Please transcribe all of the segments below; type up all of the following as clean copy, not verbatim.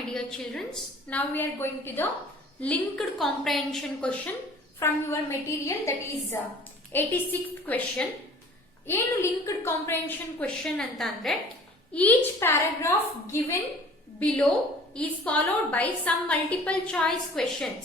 my dear children. Now we are going to the linked comprehension question from your material, that is 86th question. ಏನು linked comprehension question ಅಂತ ಅಂದ್ರೆ each paragraph given below is followed by some multiple choice questions.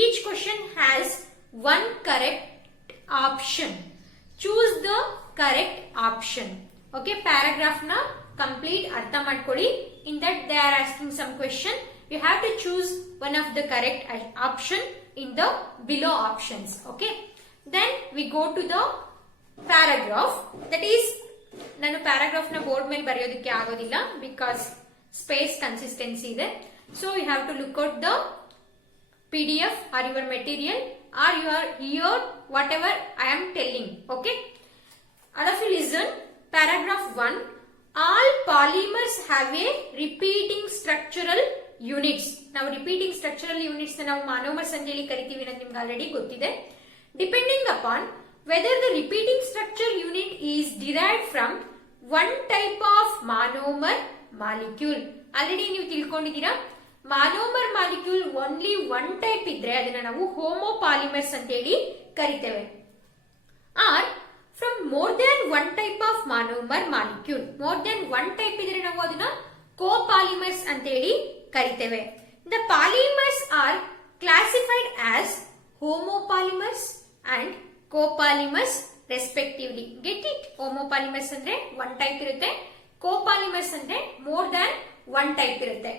Each question has one correct option. Choose the correct option. Okay, paragraph na complete artha madkoli. In that they are asking some question. You have to choose one of the correct option in the below options. Okay, then we go to the paragraph. That is, nanu paragraph na board mele bariyodike agodilla because space consistency ide. So you have to look out the PDF or your material or your here whatever I am telling. Okay, all of you listen. Paragraph 1. All polymers have a repeating structural units. Now repeating structural units ನಾವು monomers ಅಂತ ಹೇಳಿ ಕರಿತೀವಿ ಅಂತ ನಿಮಗೆ already ಗೊತ್ತಿದೆ. Depending upon whether the repeating structure unit is derived from one type of monomer molecule. Already ನೀವು ತಿಳ್ಕೊಂಡಿದ್ದೀರಾ, monomer molecule only one type ಇದ್ರೆ ಅದನ್ನ ನಾವು homopolymers ಅಂತ ಹೇಳಿ ಕರಿತೇವೆ. Or from more than one type of monomer molecule, more than one type idre ನಾವು ಅದನ್ನ copolymers ಅಂತ ಹೇಳಿ ಕರಿತೇವೆ. The polymers are classified as homopolymers and copolymers respectively. Get it? Homopolymers ಅಂದ್ರೆ one type ಇರುತ್ತೆ, copolymers ಅಂದ್ರೆ more than one type ಇರುತ್ತೆ.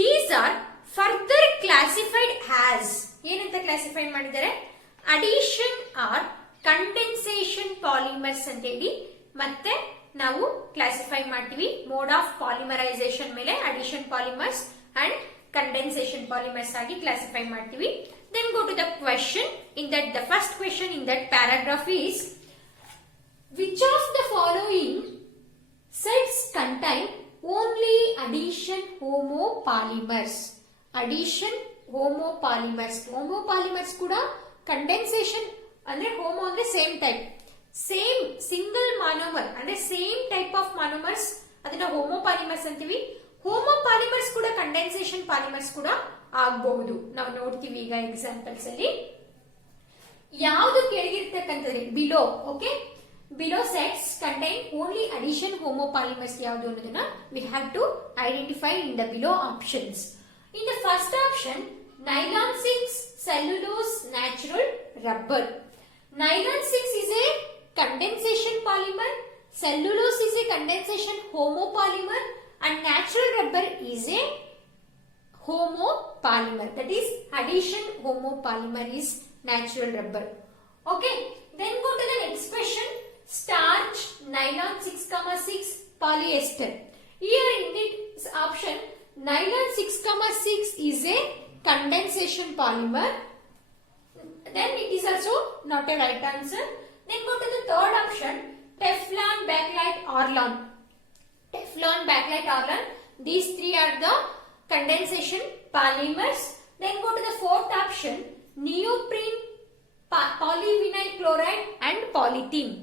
These are further classified as ಏನಂತ ಕ್ಲಾಸಿಫೈ ಮಾಡಿದ್ದಾರೆ? addition or ಕಂಡೆನ್ಸೇಷನ್ ಪಾಲಿಮರ್ಸ್ ಅಂತ ಹೇಳಿ ಮತ್ತೆ ನಾವು ಕ್ಲಾಸಿಫೈ ಮಾಡ್ತೀವಿ. ಮೋಡ್ ಆಫ್ ಪಾಲಿಮರೈಸೇಷನ್ ಮೇಲೆ addition polymers and condensation polymers ಆಗಿ ಕ್ಲಾಸಿಫೈ ಮಾಡ್ತೀವಿ. Then go to the question. In that the first question in that paragraph is which of the following sets contain only addition homopolymers? Addition homopolymers. Homopolymers ಕೂಡ condensation ಅಂದ್ರೆ homo ಅಂದ್ರೆ same type, same single monomer ಅಂದ್ರೆ same type of monomers, ಅದನ್ನ ಹೋಮೋಪಾಲಿಮರ್ಸ್ ಅಂತೀವಿ. ಹೋಮೋಪಾಲಿಮರ್ಸ್ ಕೂಡ condensation polymers ಕೂಡ ಆಗಬಹುದು. ನಾವು ನೋಡ್ತೀವಿ ಈಗ ಎಕ್ಸಾಂಪಲ್ಸ್ ಅಲ್ಲಿ. ಯಾವುದು ಕೆಳಗಿರ್ತಕ್ಕಂಥದ್ರಿ below. Okay, below sets contain only addition homopolymers ಯಾವುದು ಅನ್ನೋದನ್ನ we have to identify in the below options. In the first option nylon 6 cellulose natural rubber. Nylon 6 is a condensation polymer, cellulose is a condensation homopolymer and natural rubber is a homopolymer. That is addition homopolymer is natural rubber. Okay, then go to the next question. Starch nylon 6,6 polyester. Here in this option nylon 6,6 is a condensation polymer, then it is also not a right answer. Then go to the third option, Teflon, Bakelite, Orlon. Teflon, Bakelite, Orlon, these three are the condensation polymers. Then go to the fourth option, neoprene, polyvinyl chloride and polythene.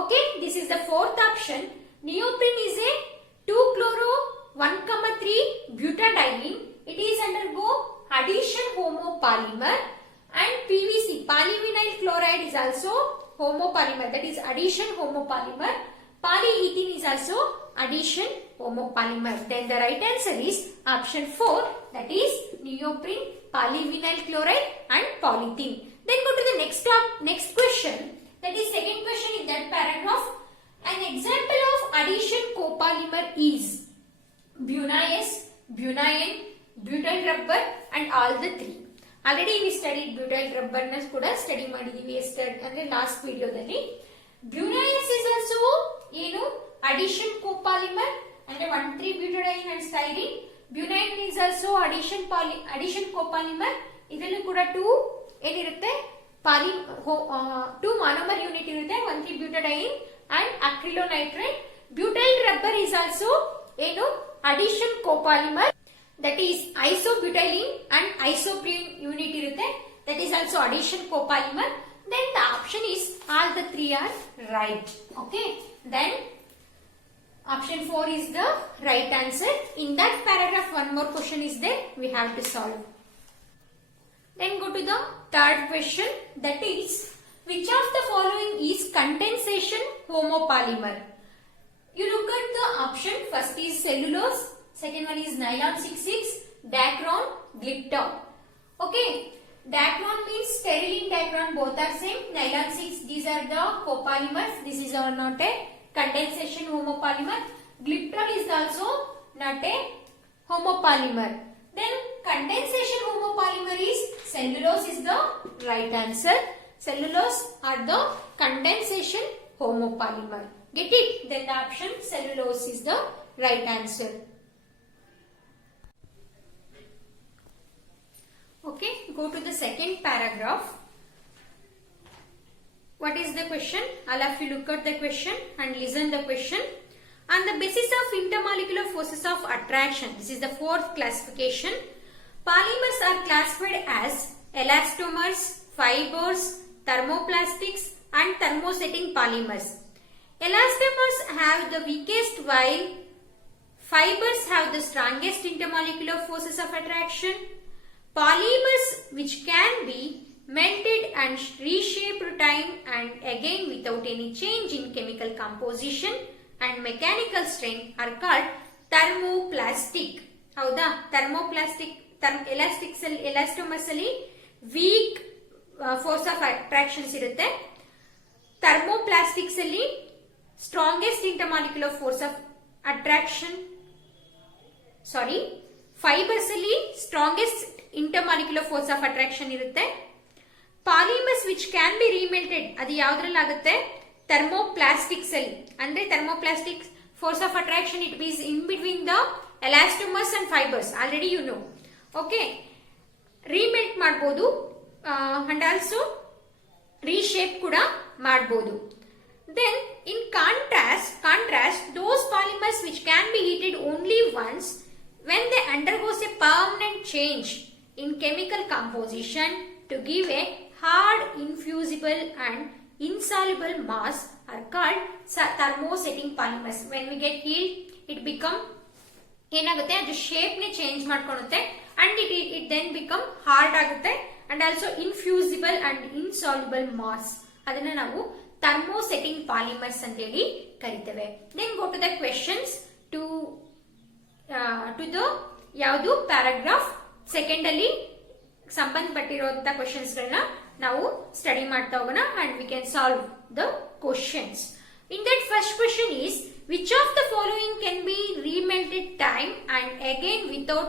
Okay, this is the fourth option. Neoprene is a 2-chloro 1,3 butadiene. It is undergo addition homopolymer. And PVC, polyvinyl chloride, is also homopolymer, that is addition homopolymer. Polyethylene is also addition homopolymer. Then the right answer is option 4, that is neoprene, polyvinyl chloride and polythene. Then go to the next question, that is second question in that paragraph. An example of addition copolymer is Bunaes, Bunaene, butyl rubber and all the three. Already we studied butyl rubber na kuda study ಮಾಡಿದೀವಿ ಅಂದ್ರೆ last ವಿಡಿಯೋದಲ್ಲಿ. Bunaes is also ಏನು addition copolymer ಅಂದ್ರೆ 1,3-butadiene and styrene. Bunaene is also addition copolymer. ಇದರಲ್ಲೂ ಕೂಡ 2 ಏನಿರುತ್ತೆ, 2 monomer unit ಇರುತ್ತೆ, 1,3-butadiene and acrylonitrile. Butyl rubber is also ಏನು addition copolymer, that is isobutylene and isoprene unit irutte, that is also addition copolymer. Then the option is all the three are right. Okay, then Option 4 is the right answer. In that paragraph, one more question is there. We have to solve. Then go to the third question. That is, which of the following is condensation homopolymer? You look at the option. First is cellulose. Second one is nylon 66, Dacron, Glyptol. Okay. Dacron means steriline Dacron, both are same. Nylon 6, these are the copolymers. This is not a condensation homopolymer. Glyptol is also not a homopolymer. Then condensation homopolymer is cellulose is the right answer. Cellulose are the condensation homopolymer. Get it? Then the option cellulose is the right answer. Okay, go to the second paragraph. What is the question? All of you look at the question and listen the question. On the basis of intermolecular forces of attraction, this is the fourth classification. Polymers are classified as elastomers, fibers, thermoplastics and thermosetting polymers. Elastomers have the weakest while fibers have the strongest intermolecular forces of attraction. Polymers which can be melted and reshaped time and again without any change in chemical composition and mechanical strength are called thermoplastic. Howda? Thermoplastic, elastomers alli weak force of attraction irutte. Thermoplastics alli strongest intermolecular force of attraction. Fibers alli strongest intermolecular force of attraction irutte. Polymers which can be remelted, adi yavudralli agutte? Thermoplastics alli. Andre thermoplastic force of attraction, it is in between the elastomers and fibers. Already you know. Okay. Remelt madbodu and also reshape kuda madbodu. Then in contrast, those polymers which can be heated only once when they undergoes a permanent change in chemical composition to give a hard, infusible and insoluble mass are called thermosetting polymers. When we get healed, it become ಏನಾಗುತ್ತೆ ಅದು shape ನೆ change ಮಾಡ್ಕೊಳ್ಳುತ್ತೆ and it then become hard ಆಗುತ್ತೆ and also infusible and insoluble mass. ಅದನ್ನ ನಾವು thermosetting polymers ಅಂತ ಹೇಳಿ ಕರೀತೇವೆ. Then go to the questions to the ಯಾವುದು paragraph second ಅಲ್ಲಿ ಸಂಬಂಧಪಟ್ಟಿರುವಂತ ಕ್ವೆಶ್ಚನ್ಸ್ ಗಳನ್ನ ನಾವು ಸ್ಟಡಿ ಮಾಡ್ತಾ ಹೋಗೋಣ and we can solve the questions. In that first question is, which of the following can be remelted time and again without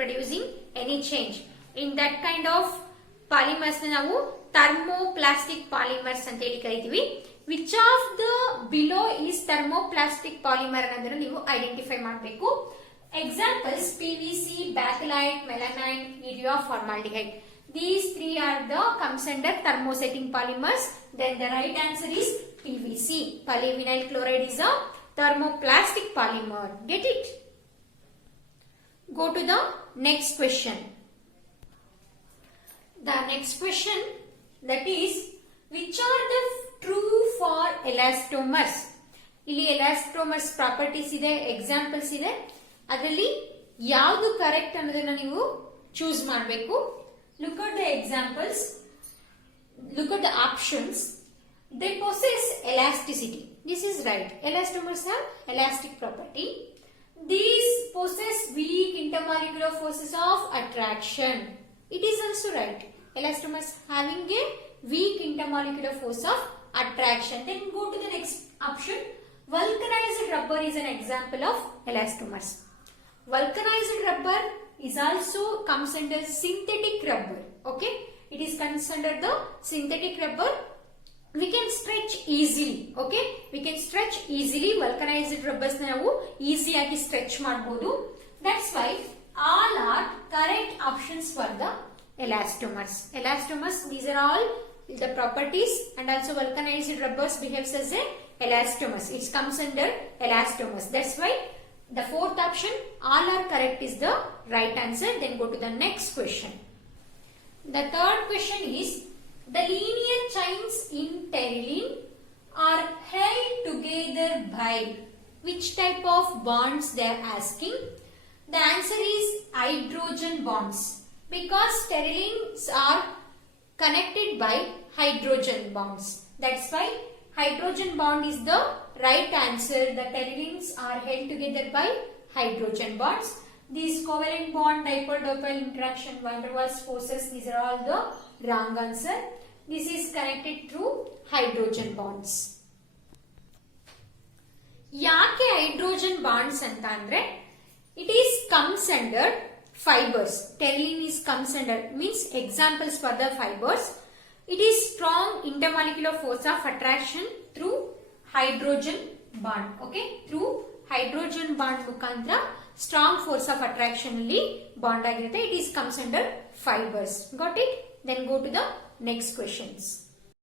producing any change? In that kind of polymers ನಾವು thermoplastic polymers ಅಂತ ಹೇಳಿ ಕರೀತೀವಿ. Which of the below is thermoplastic polymer ಅನ್ನೋದನ್ನ ನೀವು identify ಮಾಡಬೇಕು. Examples: PVC, bachelite, melamine, urea, formaldehyde. These three are the comes under thermosetting polymers. Then the right answer is PVC. Polyvinyl chloride is a thermoplastic polymer. Get it? Go to the next question. The next question, that is, which are the true for elastomers? ಇಲ್ಲಿ elastomers properties ಇದೆ, examples ಇದೆ. ಅದರಲ್ಲಿ ಯಾವುದು correct ಅನ್ನೋದನ್ನ ನೀವು choose ಮಾಡಬೇಕು. Look at the examples. Look at the options. They possess elasticity. This is right. Elastomers have elastic property. These possess weak intermolecular forces of attraction. It is also right. Elastomers having a weak intermolecular force of attraction. Then go to the next option. Vulcanized rubber is an example of elastomers. Vulcanized rubber is also comes under synthetic rubber. Okay, it is comes under the synthetic rubber. We can stretch easily. Okay, we can stretch easily. Vulcanized rubbers ನಾವು easy ಆಗಿ stretch ಮಾಡಬಹುದು. That's why all are correct options for the elastomers. Elastomers, these are all the properties, and also vulcanized rubbers behaves as a elastomers. It comes under elastomers. That's why the fourth option, all are correct, is the right answer. Then go to the next question. The third question is, the linear chains in pterylene are held together by. Which type of bonds they are asking? The answer is hydrogen bonds, because sterolines are connected by hydrogen bonds. That's why hydrogen bond is the right answer. The sterolines are held together by hydrogen bonds. These covalent bond, dipole-dipole interaction, van der Waals forces, these are all the wrong answer. This is connected through hydrogen bonds. ಯಾಕೆ hydrogen bonds ಅಂತ ಅಂದ್ರೆ it is comes under fibres. Terylene is comes under means examples for the fibers. It is strong intermolecular force of attraction through hydrogen bond. Okay, through hydrogen bond ಮುಖಾಂತರ strong force of attraction ಅಲ್ಲಿ bond ಆಗಿರುತ್ತೆ. It is comes under fibers. Got it? Then go to the next questions.